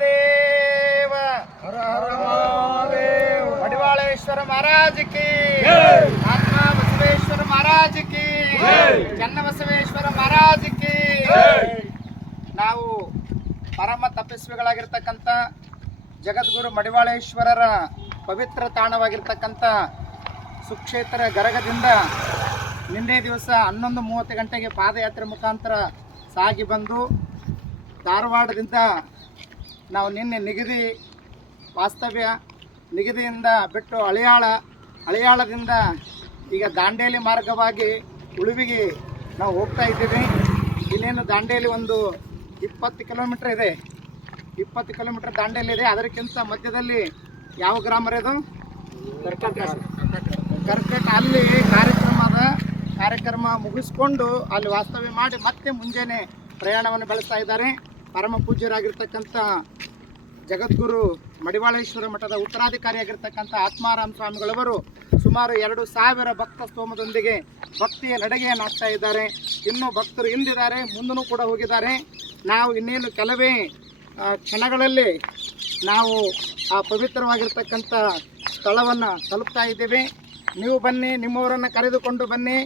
ಮಹಾದೇವ. ಹರ ಹರ ಮಹಾದೇವ. ಮಡಿವಾಳೇಶ್ವರ ಮಹಾರಾಜ್ ಕಿ, ಆತ್ಮ ಬಸವೇಶ್ವರ ಮಹಾರಾಜ್ ಕಿ, ಚನ್ನಬಸವೇಶ್ವರ ಮಹಾರಾಜ್ ಕಿ. ನಾವು ಪರಮ ತಪಸ್ವಿಗಳಾಗಿರ್ತಕ್ಕಂಥ ಜಗದ್ಗುರು ಮಡಿವಾಳೇಶ್ವರರ ಪವಿತ್ರ ತಾಣವಾಗಿರ್ತಕ್ಕಂಥ ಸುಕ್ಷೇತ್ರ ಗರಗದಿಂದ ನಿನ್ನೆ ದಿವಸ 11:30 ಗಂಟೆಗೆ ಪಾದಯಾತ್ರೆ ಮುಖಾಂತರ ಸಾಗಿ ಬಂದು ಧಾರವಾಡದಿಂದ ನಾವು ನಿನ್ನೆ ನಿಗದಿಯಿಂದ ಬಿಟ್ಟು ಹಳಿಯಾಳದಿಂದ ಈಗ ದಾಂಡೇಲಿ ಮಾರ್ಗವಾಗಿ ಉಳುವಿಗೆ ನಾವು ಹೋಗ್ತಾ ಇದ್ದೀವಿ. ಇಲ್ಲೇನು ದಾಂಡೇಲಿ ಒಂದು 20 ಕಿಲೋಮೀಟ್ರ್ ಇದೆ, 20 ಕಿಲೋಮೀಟ್ರ್ ದಾಂಡೇಲಿ ಇದೆ. ಅದಕ್ಕಿಂತ ಮಧ್ಯದಲ್ಲಿ ಯಾವ ಗ್ರಾಮ ಇದು? ಕರ್ಕಟ. ಅಲ್ಲಿ ಕಾರ್ಯಕ್ರಮ ಮುಗಿಸ್ಕೊಂಡು ಅಲ್ಲಿ ವಾಸ್ತವ್ಯ ಮಾಡಿ ಮತ್ತೆ ಮುಂಜಾನೆ ಪ್ರಯಾಣವನ್ನು ಬೆಳೆಸ್ತಾ ಇದ್ದಾರೆ. ಪರಮ ಪೂಜ್ಯರಾಗಿರ್ತಕ್ಕಂಥ ಜಗದ್ಗುರು ಮಡಿವಾಳೇಶ್ವರ ಮಠದ ಉತ್ತರಾಧಿಕಾರಿಯಾಗಿರ್ತಕ್ಕಂಥ ಆತ್ಮಾರಾಮ್ ಸ್ವಾಮಿಗಳವರು ಸುಮಾರು 2,000 ಭಕ್ತ ಸ್ತೋಮದೊಂದಿಗೆ ಭಕ್ತಿಯ ನಡಿಗೆಯನ್ನು ಹಾಕ್ತಾ ಇದ್ದಾರೆ. ಇನ್ನೂ ಭಕ್ತರು ಹಿಂದಿದ್ದಾರೆ, ಮುಂದೂ ಕೂಡ ಹೋಗಿದ್ದಾರೆ. ನಾವು ಇನ್ನೇನು ಕೆಲವೇ ಕ್ಷಣಗಳಲ್ಲಿ ನಾವು ಆ ಪವಿತ್ರವಾಗಿರ್ತಕ್ಕಂಥ ಸ್ಥಳವನ್ನು ತಲುಪ್ತಾ ಇದ್ದೇವೆ. ನೀವು ಬನ್ನಿ, ನಿಮ್ಮವರನ್ನು ಕರೆದುಕೊಂಡು ಬನ್ನಿ.